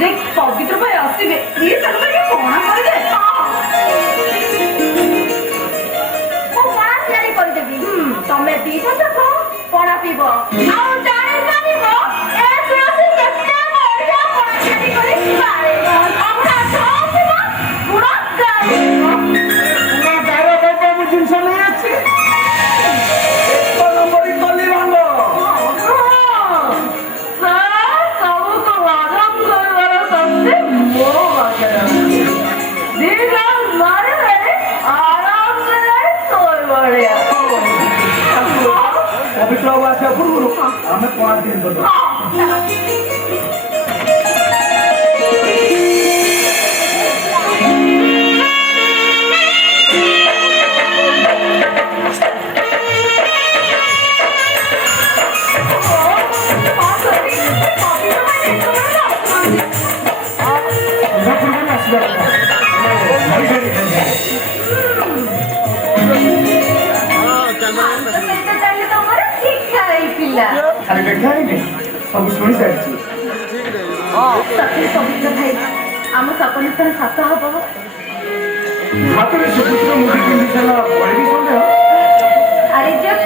देख पवित्र भाई आसवे ये सब के कोना कर दे ମୁଁ ପଣା ତିଆରି କରିଦେବି। तमे दीटा तक पड़ा पीबो ଆଉ ଜାଣିପାରିବ ଏ ତୁଳସୀ କେତେ ବଢିଆ ପଣା ତିଆରି କରି ପାରେ। ଆମର ଠକିବ ଗୁଣ ଗାଇବ। ନା ତାର ବାପା ମୁଁ ଜିନିଷ ନେଇ ଆସିଛି ଏକ ନମ୍ବର କଲି ଭାଙ୍ଗ ସବୁ को आराम करवार सबसे मो बाजार दीदा मारे आराम करे सोई बढ़िया ପବିତ୍ର ବାବୁ ଆସିବା ପୂର୍ବରୁ ଆମେ ପଣା ତିଆରି କରିଦେବା ପୂର୍ବରୁ ଆସିବା ସେଇଟା ଚାହିଁଲେ ତମର ଶିକ୍ଷା ହେଇଥିଲା। ଖାଲି ଦେଖା ହେଇନି ସବୁ ଶୁଣି ସାରିଛି सत्य पवित्र भाई आम सपन सात हब ହାତରେ ସୁପୁତ୍ର ମୁଦି ପିନ୍ଧି ସାରିଲା ପରେ ବି ସନ୍ଦେହ अरे जब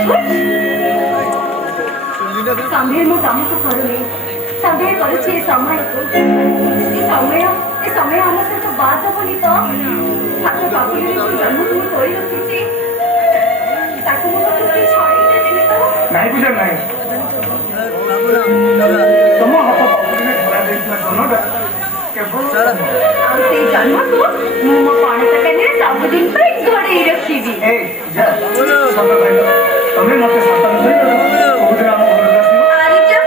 संदेह मु तुमको करूनी संदेह करुछि समय को ए समय हम सहित बात बोली तो हाथ पापुली जन्म तुम तोड़ी रखिछि ताको मु तो छड़ी दे देबे तो ନାଇଁ ପୂଜା ନାଇଁ ତମ ହାତ ପାପୁଲିରେ ଧରା ଦେଇଥିବା ଜନଟା କେବଳ ଆଉ ସେଇ ଜନ୍ମ को मु मो पानी तकने सब दिन पे घोड़े रखिबी ଏ ଯା ସତ କହିଲ ତମେ ମତେ ସତ କହିଲ କୋଉଦିନ ଆମ ଘରକୁ ଆସିବ अरे जब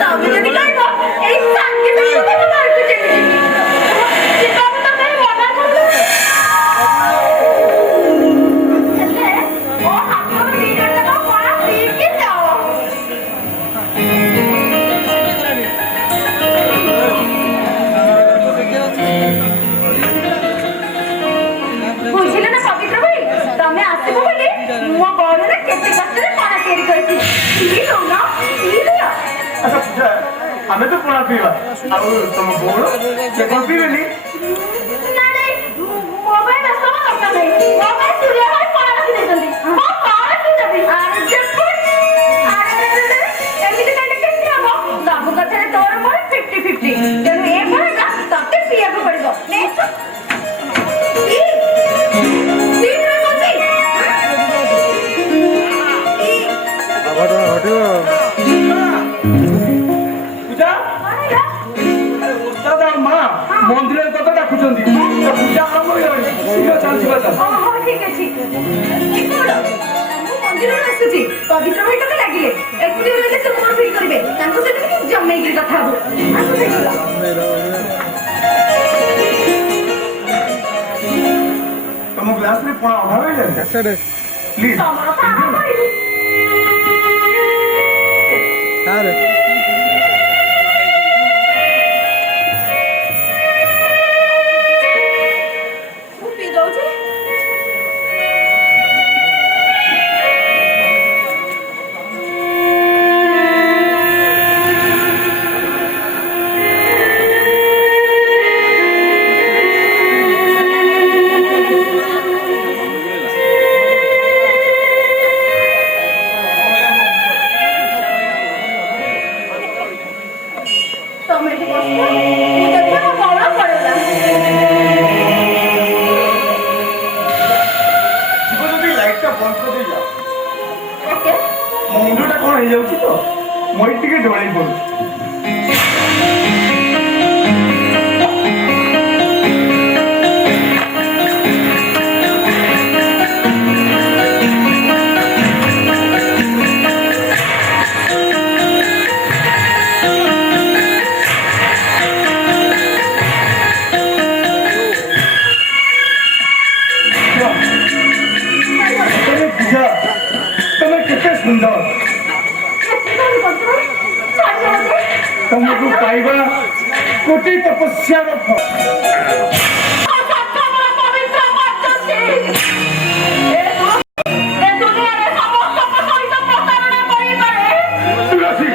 तभी जदी कहबो एई संगे संगे तो मार के चली जिबी जिबा तो नहीं मना कर चले ओ हाथ में लीडर का पाना पी के जाओ बुझिले ना पवित्र भाई तमे आसीबो बोली मो बड़ रे केते कष्ट रे पाना तैयारी करछि पी लो ना पी लिया ଆଚ୍ଛା ପୂଜା ଆମେ ତ ପଣା ପିଇବା ଆଉ ତମ ବୋଉଳ ସେ କଣ ପିଇବେନି ନା ନାଇଁ ମୋବାଇଲ ଆସବ ଦରକାର ନାହିଁ ମୋବାଇଲ ଚୁରିଆ ଭାଇ ପାଣା ରଖି ଦେଇଛନ୍ତି ମୋ ପାଣା କି ଦେବି ଆରେ ଯେପଟ ଆରେ ଏମିତି କାଟେ କେମିତି ହବ ସବୁ କଥାରେ ତୋର ମୋର 50-50 ତେଣୁ ଏ ପାଣା ତତେ ପିଇବାକୁ ପଡିବ ନେ ପୂଜା ଆରେ ଓସ୍ତାଦ ଆଉ ମା ମନ୍ଦିରରେ ତତେ ଡାକୁଛନ୍ତି ତ ପୂଜା ଆରମ୍ଭ ହେଇଗଲାଣି ଶୀଘ୍ର ଚାଲିଯିବା ଚାଲ ହଁ ଠିକ ଅଛି ମୁଁ ମନ୍ଦିରରୁ ଆସୁଛି ପବିତ୍ର ଭାଇ ତତେ ଲାଗିଲେ ଏକୁଟି ରହିଲେ ସେ ମୋର ଫିଲ୍ କରିବେ ତାଙ୍କ ସହିତ ଟିକେ ଜମେଇକିରି କଥା ହବୁ ତମ ଗ୍ଲାସରେ ପଣା ଅଭାବ ହେଇଯାଏ ପ୍ଲିଜ ତମର ତ ଆରମ୍ଭ କରିବୁ ମୁଁ ପିଇ ଦଉଛି ତମେ ଏଠି ବସ ମୁଁ ଦେଖେ ମୋ ବଉଳ ପଳେଇଲା ଯିବ ଯଦି ଲାଇଟଟା ବନ୍ଦ କରିଦେଇ ଯାଅ ଓକେ ମୋ ମୁଣ୍ଡଟା କଣ ହେଇଯାଉଛି ତ ମୁଁ ଏଠି ଟିକେ ଢଳେଇ ପଡୁଛି ପୂଜା ତମେ କେତେ ସୁନ୍ଦର ତମକୁ ପାଇବା କୋଟି ତପସ୍ୟାର ଫଳ ତୁଳସୀ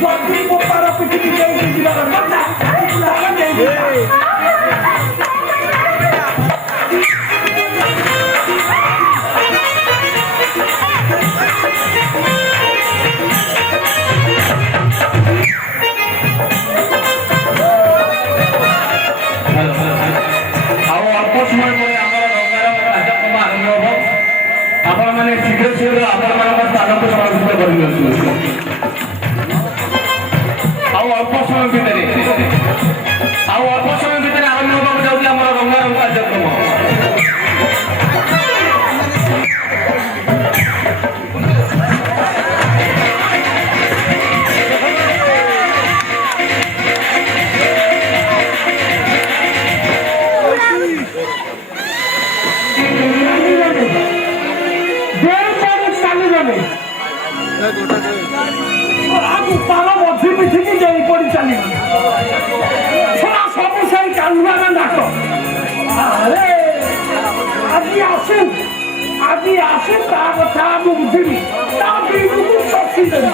যদি ମୋ ପାର ପିଠିକି ଦେଇକି ଯିବାର କଥା ତାହେଲେ ଦେଇକି ଯା। ଆଉ ଅଳ୍ପ ସମୟ ପରେ ଆମର ରଙ୍ଗାରଙ୍ଗ କାର୍ଯ୍ୟକ୍ରମ ଆରମ୍ଭ ହେବ। ଆପଣମାନେ ଶୀଘ୍ର ଶୀଘ୍ର ଆପଣମାନଙ୍କ ସ୍ଥାନକୁ ସଂରକ୍ଷିତ କରିନିଅନ୍ତୁ। ଆଉ ଅଳ୍ପ ସମୟ ଭିତରେ ଆରମ୍ଭ ହେବାକୁ ଯାଉଛି ଆମର ରଙ୍ଗାରଙ୍ଗ କାର୍ଯ୍ୟକ୍ରମ। ଆକୁ ପାଳ ମଝି ପିଠିକି ଦେଇ ପଡ଼ି ଚାଲିଗଲେ ଶୁଣା ସବୁ ସେଇ କାଲୁଆର ନାଟ। ଆରେ ଆଜି ଆସୁ ତା କଥା ମୁଁ ବୁଝିବି ତା ଦିନକୁ ରଖିଦେବି।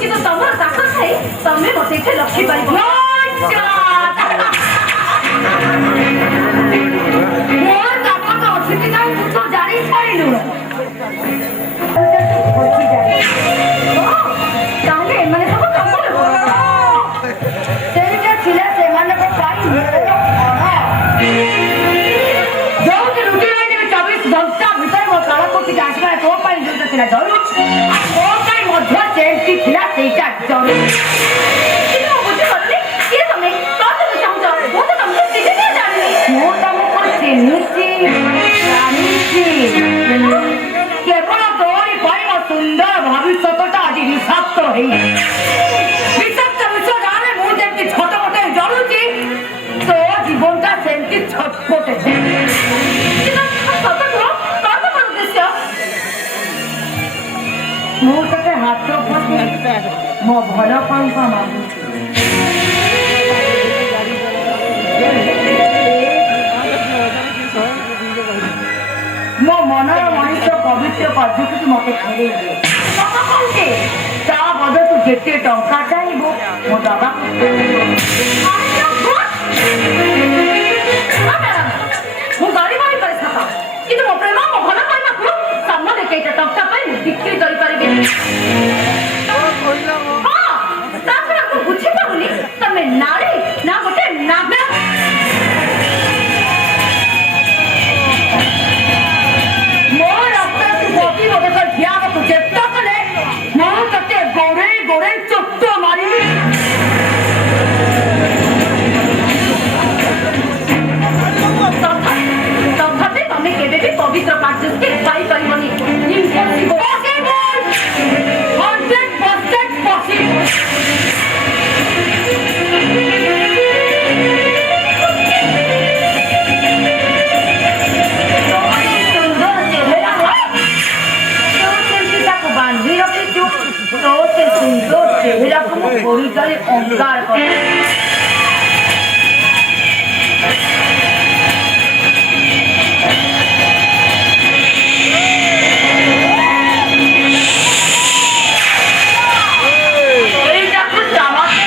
କିନ୍ତୁ ତମର କାଠ ଥାଇ ତମେ ମତେ ଏଠି ରଖିପାରିବ। ମୋର କାଠ ଅଛି କି ନାଇଁ ତୁ ତ ଜାଣି ସାରିଲୁ। ତାହେଲେ ଏମାନେ ସବୁ ତମର ସେଇଟା ଥିଲା ସେମାନଙ୍କ ପାଇଁ ଯୋଉଠି ରୁଟି ରହିଯିବି 24 ଘଣ୍ଟା ଭିତରେ ମୋ ତଳ କୋଠିକି ଆସିବାର ତୋ ପାଇଁ ଯୋଉଟା ଥିଲା ଜରୁରୀ ମୋ ପାଇଁ ମଧ୍ୟ ସେମିତି ଥିଲା ସେଇଟା ଜରୁରୀ। କିନ୍ତୁ ମୁଁ ବୁଝିପାରିଲି କିଏ ତମେ କଣ ତମେ ଚାହୁଁଛ ମୁଁ ତ ତମକୁ ଚିହ୍ନି ଜାଣିନି। ମୁଁ ତମକୁ ଚିହ୍ନିଛି ଜାଣିଛି କେବଳ ତୋରି ପାଇଁ ମୋ ସୁନ୍ଦର ଭବିଷ୍ୟତଟା ଆଜି ବିଷାକ୍ତ ହେଇ ବିଷାକ୍ତ ବିଷ ଜାଣେ ମୁଁ ଯେମିତି ଛଟପଟ ଜଳୁଛି ତୋ ଜୀବନଟା ସେମିତି ଛଟପଟେ। ମୁଁ ତତେ ହାତ ପକେଇ ମୋ ଭଲ ପାଇବା ମାଗୁଛି। ମୋ ମନର ମଣିଷ ପବିତ୍ର କାର୍ଯ୍ୟକୁ ମତେ ଫେରେଇ ଦିଏ। ତା ବଦଳ ତୁ ଯେତେ ଟଙ୍କା ଚାହିଁବୁ ମୋ ଦବାକୁ ମୁଁ ଗରିବ ହେଇପାରେ ସତ କିନ୍ତୁ ମୋ ପ୍ରେମ ମୋ ଭଲ ପାଇବାକୁ ସାମ୍ନାରେ କେଇଟା ଟଙ୍କା ପାଇଁ ମୁଁ ବିକ୍ରି କରିପାରିବି। ହଁ ତାପରେ ମୁଁ ବୁଝିପାରୁନି ତମେ ନାରୀ ନା ଗୋଟେ ନାଗ। ମୋ ରାସ୍ତାରେ ତୁ ବବି ବଦଳ ଠିଆବାକୁ ଚେଷ୍ଟା କଲେ ମୁଁ ତତେ ଗୋଡେଇ ଗୋଡେଇ ଚୋଟ ମାରିବି। ତଥାପି ତମେ କେବେ ବି ପବିତ୍ର କାର୍ଯ୍ୟକୁ ପାଇପାରିବନି। ବାନ୍ଧି ରଖିଛୁ ତ ସେ ସୁନ୍ଦର ଚେହେରାକୁ ମୁଁ ପରିଚୟ ଅଙ୍ଗାର କରେ। এইটাକୁ জামাতে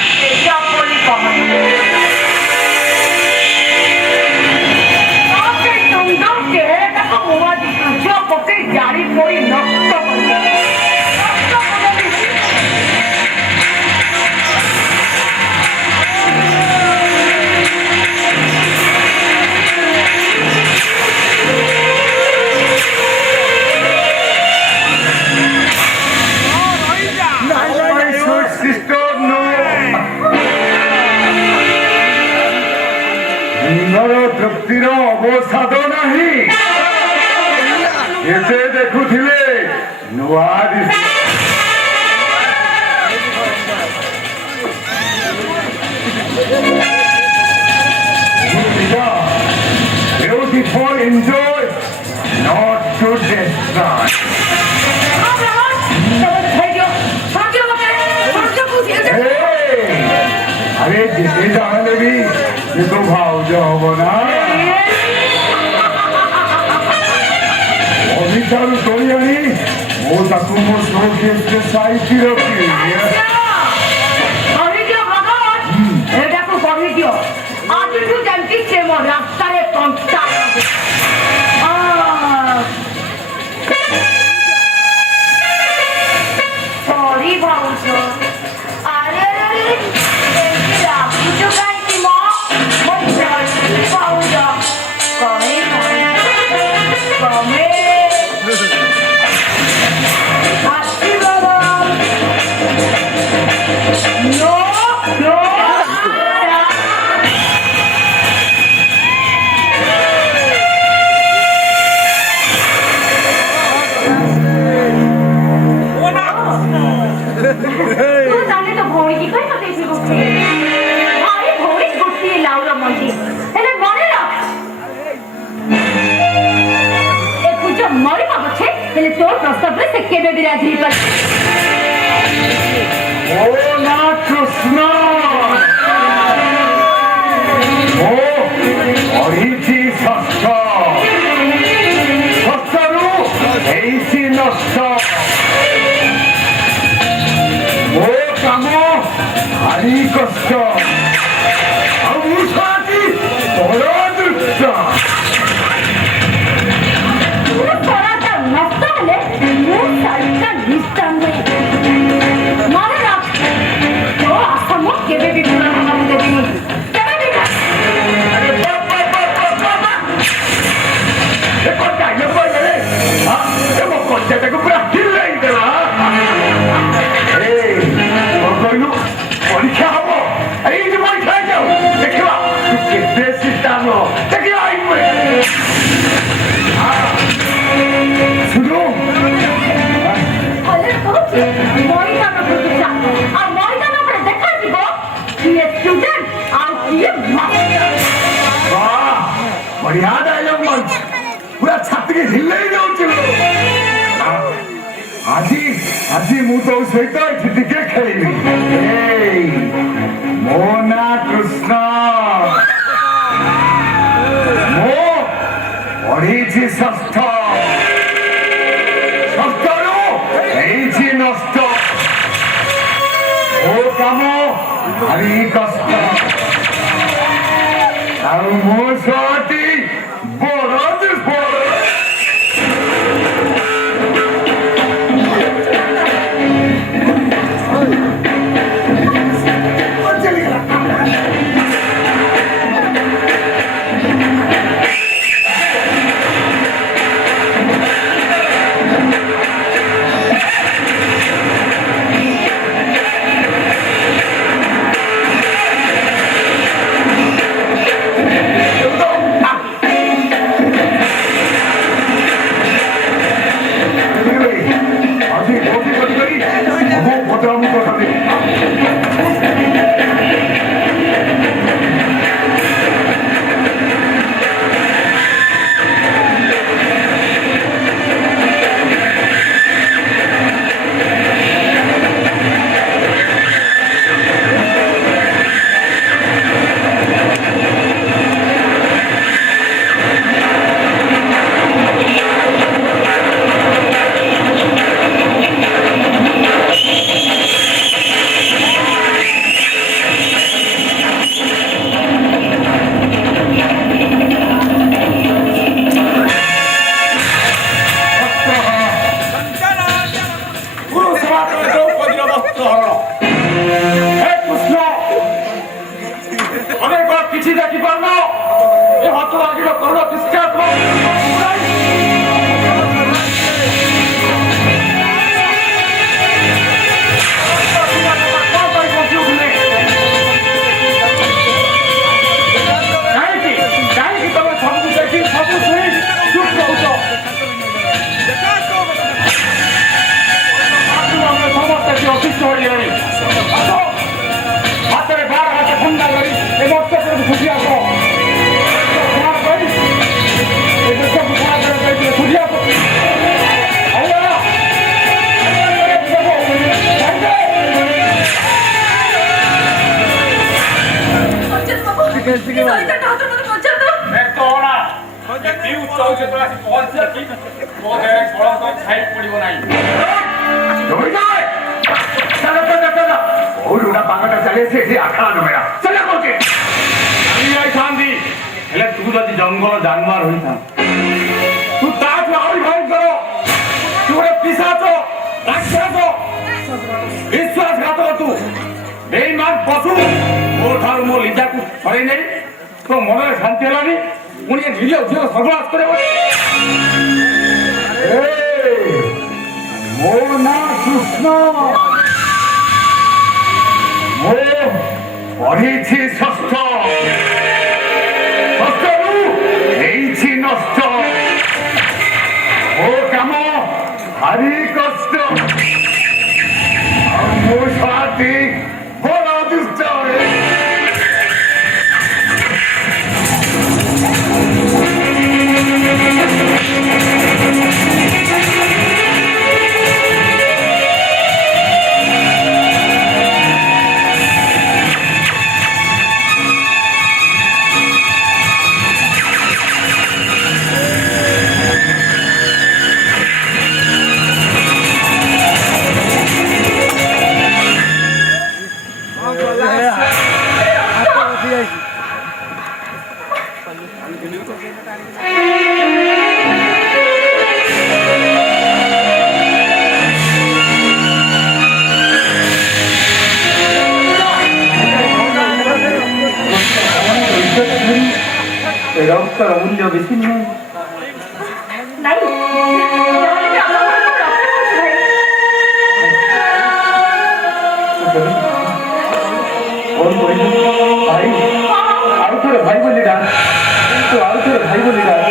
ଶକ୍ତିର ଅବସାଦ ନାହିଁ ଏତେ ଦେଖୁଥିଲେ ନୂଆ ଦିଶେ beautiful enjoy not to destroy अरे जिसे जाने लगी ये तो भाव जो हो ना अभी चालू तो यानी वो तक वो शोक के साइड की रखी রাস্তারে কংসা সরি ভাউজ আরে আরে এমনি রাখুছো কাইনি মা মই সরি ভাউজ কমে কমে আসি বাবা নো নো तू जाने तो भौणी की कई मते इसी गुस्से अरे भौणी गुस्से लाउरा मंदी हेले मने राख ए पूजा मरी बाबा छे हेले तोर प्रस्ताव रे से केबे विराजी कर ओ ना कृष्ण ओ অরিচি ষষ্ঠ ষষ্ঠରୁ ହେଇଛି ନଷ୍ଟ ମୋ କାମ ଭାରି କଷ୍ଟ ଆଉ ମୁଁ ସାଥି ବଡ଼ ଦୃଷ୍ଟ तू पराटा नष्ट हेले मु साइका निस्तांग मने राख तो आशा मो केबे भी पूरा हम देबी केबे भी अरे बाबा ये कोटा ये बोल रे हां ये मो कोटा ते को पूरा हिलाई देला ए ओ कोइनु परीक्षा हबो এই যে পরীক্ষা যাও দেখিবা তু কেতে সিস্টেম দেখিবা আই পড়ে শুনো अरे कोच मॉनिटर में कुछ जा और मॉनिटर में देखा जीवो ये स्टूडेंट और ये मास्टर वाह बढ़िया डायलॉग मंच पूरा छात्री हिलाई जाउची আজি আজি মু তো সহিত এটি টিকে খেলিবি এই ମୋ ନାଁ କୃଷ୍ଣ ମୁଁ ପଢିଛି ଷଷ୍ଠ ଷଷ୍ଠରୁ ହେଇଛି ନଷ୍ଟ ମୋ କାମ ଭାରି କଷ୍ଟ ଆଉ ମୋ ସହଟି ବଡ଼ ଦୁର୍ବଳ ସହିତ ହାତ ମତେ ପଚାର ଏ କଣ ଏ ପିଉ ଚାହୁଛ ତ ଆସି ପହଞ୍ଚିଛି ମୋ ଦେହରେ କଳଙ୍କ ଛାଇ ପଡିବ ନାହିଁ ଓଡୁଣା ପାଗଟା ଚାଲି ସେ ଆଖାଳ ନୁହେଁ ଚାଲ କହୁଛି আমি ଯାଇଥାନ୍ତି ହେଲେ ତୁ ଯଦି ଜଙ୍ଗଲ ଜାନୁଆର ହୋଇଥାନ୍ତୁ ତୁ ତାଠୁ ଆହୁରି ଭୟଙ୍କର ତୁ ଗୋଟେ ପିଶାଚ ରାକ୍ଷସ ବିଶ୍ୱାସଘାତକ ତୁ ବେଇମାନ ପଶୁ ମୋ ଠାରୁ ମୋ ଲିଜାକୁ ଛଡ଼େଇ ନେଇ ତୋ ମନରେ ଶାନ୍ତି ହେଲାନି ପୁଣି ଏ ନିଜ ଝିଅ ସର୍ବନାଶ କରିବ ମୋ ନାଁ କୃଷ୍ଣ ମୁଁ ପଢିଛି ଷଷ୍ଠ ଷଷ୍ଠରୁ ହେଇଛି ନଷ୍ଟ ମୋ କାମ ଭାରି କଷ୍ଟ ଆଉ ମୋ ଛୁଆଟି ବଡ଼ ଦୁଷ୍ଟ ରକ୍ତର ମୂଲ୍ୟ ବେଶୀ ନୁହେଁ ନାଇଁ ଯାହାହେଲେ ବି ଆମ ଘରକୁ ରକ୍ଷା କରୁଛୁ ଭାଇ କଣ କହିଲୁ ଭାଇ ଆଉ ଥରେ ଭାଇ ବୋଲି ଡାକ ତୁ ଆଉ ଥରେ ଭାଇ ବୋଲି ଡାକ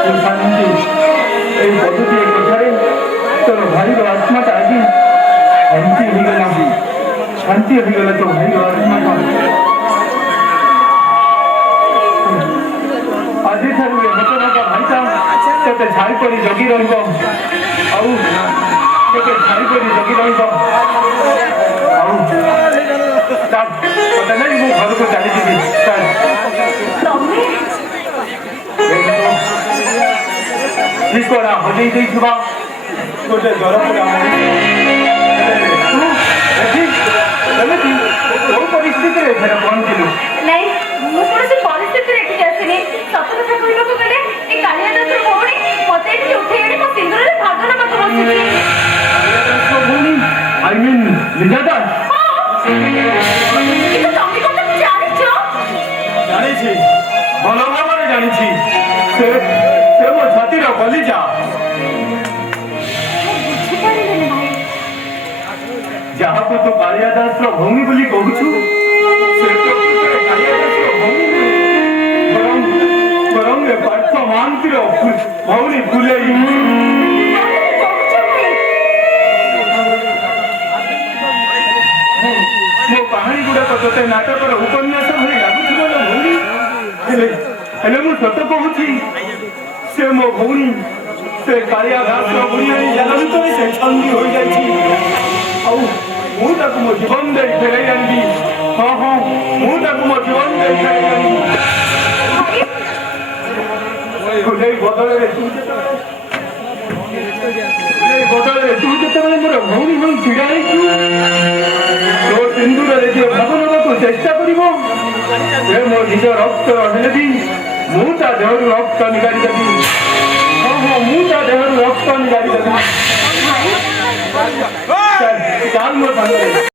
ତୁ ଶାନ୍ତି ଏଇ ପଦୁଟିଏ କଥାରେ ତୋର ଭାଇର ଆତ୍ମାଟା ଆଜି ଶାନ୍ତି ହୋଇଗଲା ତୋ ଭାଇର ଆତ୍ମାଟା ଆଜିଠାରୁ ଏ ହତଭାଗା ଭାଇଟା ତୋତେ ଛାଇ କରି ଜଗି ରହିବ ଆଉ ତୋତେ ଛାଇ କରି ଜଗି ରହିବ ଆଉ ତୋତେ ନେଇ ମୁଁ ଘରକୁ ଚାଲିଯିବି ତମେ ଠିକଣା ହଜେଇ ଦେଇଥିବା ଗୋଟେ ଦରପଡ଼ା କେମିତି କୋଉ ପରିସ୍ଥିତିରେ ଏଠାରେ ପହଞ୍ଚିଲୁ ନାଇଁ ମୁଁ କୌଣସି ପରିସ୍ଥିତିରେ ଏଠିକି ଆସିନି ସତ କଥା କହିବାକୁ ଗଲେ ଏ କାଳିଆ ଦାସର ଭଉଣୀ ମତେ ଏଠିକି ଉଠେଇ ଆଣି ମୋ ସିନ୍ଦୁରରେ ଭାଗ ନେବାକୁ ବସିଛି ଭଉଣୀ ଆଇ ମିନ୍ ଲିଜା ଦାସ କିନ୍ତୁ ତମେ କଥା ଜାଣିଛ ଜାଣିଛି ଭଲ ଭାବରେ ଜାଣିଛି ସେ ମୋ ଛାତିର କଲିଜା ବୁଝିପାରିଲେନି ଭାଇ ଯାହାକୁ ତୁ କାଳିଆ ଦାସର ଭଉଣୀ ବୋଲି କହୁଛୁ ସେ ପ୍ରକୃତରେ କାଳିଆ ଦାସର ଭଉଣୀ ବରଂ ଏ ପାର୍ଥ ମହାନ୍ତିର ଭଉଣୀ ବୁଲେଇ ମୋ କାହାଣୀ ଗୁଡାକ ତୋତେ ନାଟକର ଉପନ୍ୟାସ ଭଳି ଲାଗୁଥିବ ନା ଭଉଣୀ ହେଲେ ମୁଁ ସତ କହୁଛି ସେ ମୋ ଭଉଣୀ ସେ କାଳିଆ ଦାସର ବୁଣିଆଣି ଜାଲ ଭିତରେ ସେ ଛନ୍ଦି ହୋଇଯାଇଛି ଆଉ ମୁଁ ତାକୁ ମୋ ଜୀବନ ଦେଇ ଫେରାଇ ଆଣିବି ହଁ ମୁଁ ତାକୁ ମୋ ଜୀବନ ଦେଇ ଫେରାଇ ଆଣିବି ବଦଳରେ ତୁ ଯେତେବେଳେ ମୋର ଭଉଣୀ ହୋଇ ଛିଡ଼ା ହେଇଛୁ ତୋ ସିନ୍ଦୁରରେ ଯିଏ ଭାଗ ନେବାକୁ ଚେଷ୍ଟା କରିବ ସେ ମୋ ନିଜ ରକ୍ତ ହେଲେ ବି ମୁଁ ତା ଦେହରୁ ରକ୍ତ ନିଗାଡ଼ି ଦେବି ମୁଁ ତା ଦେହରୁ ରକ୍ତ ନିଗାଡ଼ି ଦେବି ଚାଲ ମୋ ସାଙ୍ଗରେ